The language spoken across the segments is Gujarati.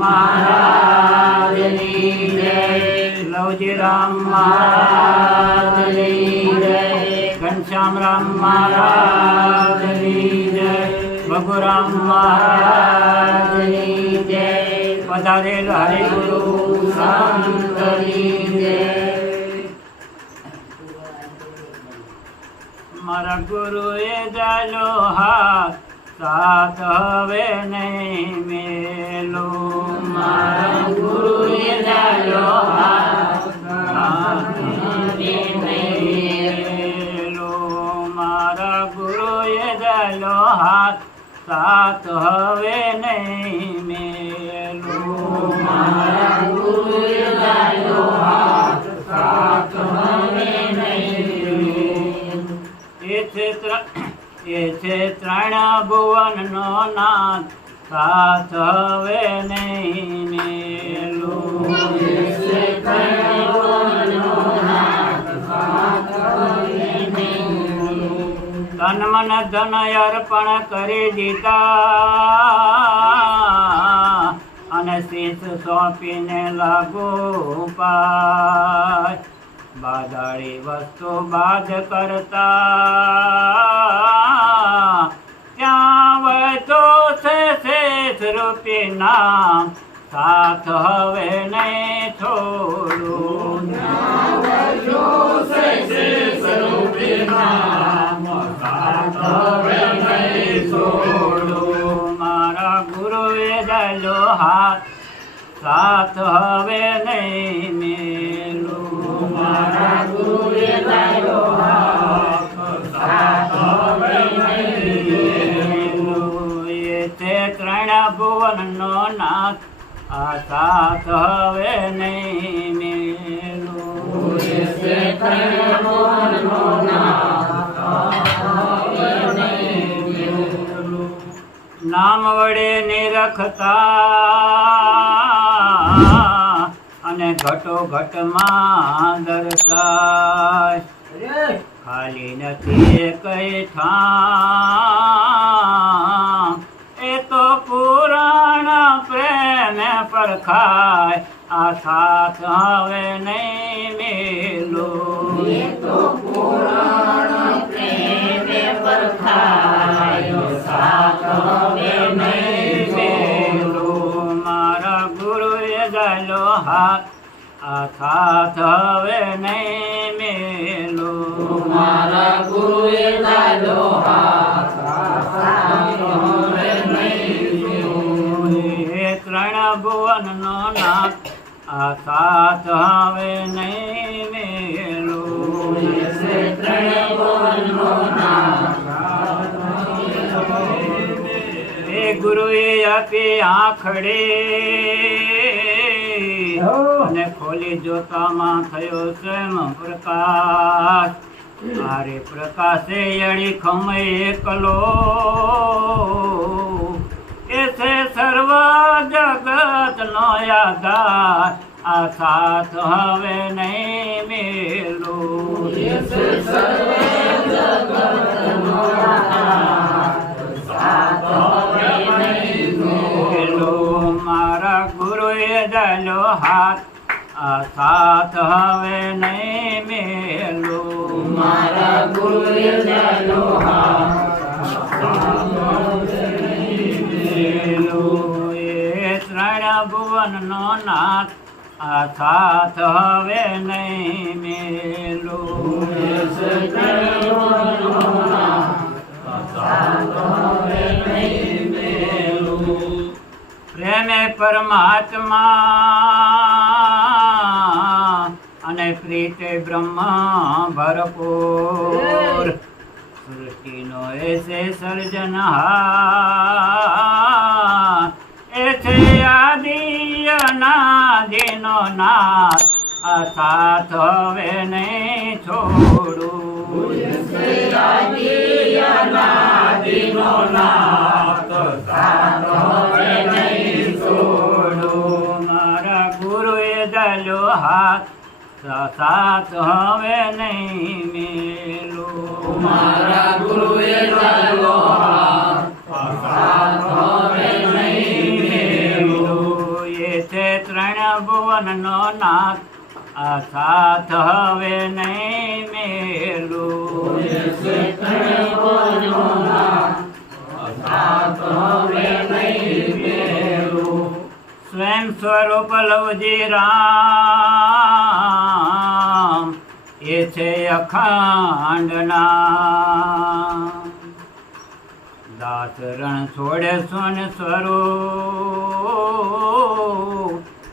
મહારાજની જય, લવજીરામ મહારાજની જય, ઘનશ્યામરામ મહારાજની જય, ભગુરામ મહારાજની જય, પધારેલ હરિગુરુ સંતની જય. મારા ગુરુએ જાલો હાથ સાથ હવે નહીં મેલો. મારા ગુરુએ જાલો હાથ સાથ નહીં મેલો. મારા ગુરુએ જાલો હાથ સાથ હવે નહીં મેલો. મારા ગુરુએ જાલો હાથ સાથ હવે નહીં. એ છે ત્રણ ભુવનનો નાથ સાથ હવે નહીં મેલો. તન મન ધન અર્પણ કરી દીધા અને શીશ સોંપીને લાગુ પાય. બાદાળી વસ્તુ બાદ કરતા ત્યાં વધો છે શેષ રૂપી નામ સાથ હવે નહીં છોડું. મારા ગુરુએ જાલો હાથ સાથ હવે નહીં મેલો. મારા ગુરુએ જાલો હાથ સાથ હવે નહીં મેલો. એ છે ત્રણ ભુવનનો નાથ આ સાથ હવે નહીં મેલો. એ છે ત્રણ ભુવનનો નાથ હવે નહીં મેલો. નામ વડે નિરખતા અને ઘટો ઘટમાં દર્શાય. ખાલી નથી કઈ ઠામ એ તો પુરાણ પ્રેમ પરખાય. આ સાથ હવે નહીં મેલો. એ તો પુરાણ પ્રેમ પરખાય. સાથ હવે નહીં મેલો. મારા ગુરુએ જાલો હાથ આ સાથ હવે નહીં મેલો. મારા ગુરુએ જાલો હાથ સાથ હવે નહીં મેલો. એ ત્રણ ભુવનનો નાથ આ સાથ હવે નહીં મેલો. ત્રણ ભુવનનો નાથ એ ગુરુએ આપી આંખડે અને ખોલી જોતામાં થયો સ્વયં પ્રકાશ. આરે પ્રકાશે અડી ખમય એકલો એ છે સર્વ જગતનો આધાર. આ સાથ હવે નહીં મેલો. એ છે સર્વ જગતનો આધાર. સાથ હવે નહીં મેલો. મારા ગુરુએ જાલો હાથ આ સાથ હવે નહીં મેલો. મારા ગુરુએ જાલો હાથ સાથ હવે નહીં મેલો. એ ત્રણ ભુવનનો નાથ આ સાથ હવે નહીં મેલો. પ્રેમે પરમાત્મા અને પ્રીતે બ્રહ્મ ભરપૂર. સૃષ્ટિનો એસે સર્જનહાર એ છે આદિ અનાદિનો નાથ. આ સાથ હવે નહીં છોડું. આદિ અનાદિનો નાથ સાથ હવે નહીં છોડું. મારા ગુરુએ જાલો હાથ સાથ હવે નહીં મેલો. મારા ગુરુએ જાલો હાથ સાથ હવે નહીં મેલો. ભુવનનો નાથ આ સાથ હવે નહીં મેલું સ્વયં સ્વરૂપ લવજી રામ એ છે અખંડના દાસ રણ છોડે સોન સ્વરૂપ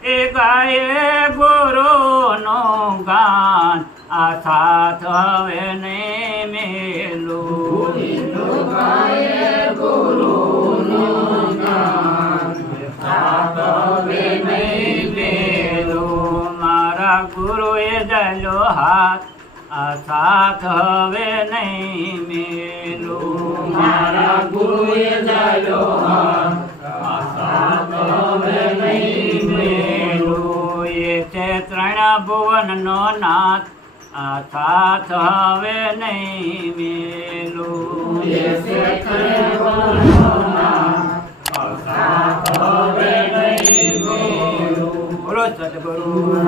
એ ગાયે ગુરુનો ગાન આ સાથ હવે નહીં મેલું મારા ગુરુએ જલો હાથ આ સાથ હવે નહીં મેલું મારા ગુરુએ જલો હાથ આ સાથ હવે નહીં મેલું એ છે ત્રણ ભુવનનો નાથ આ સાથ હવે નહીં મેલું એ છે ત્રણ ભુવનનો નાથ આ સાથ હવે નહીં મેલું બોલો સદગુરુ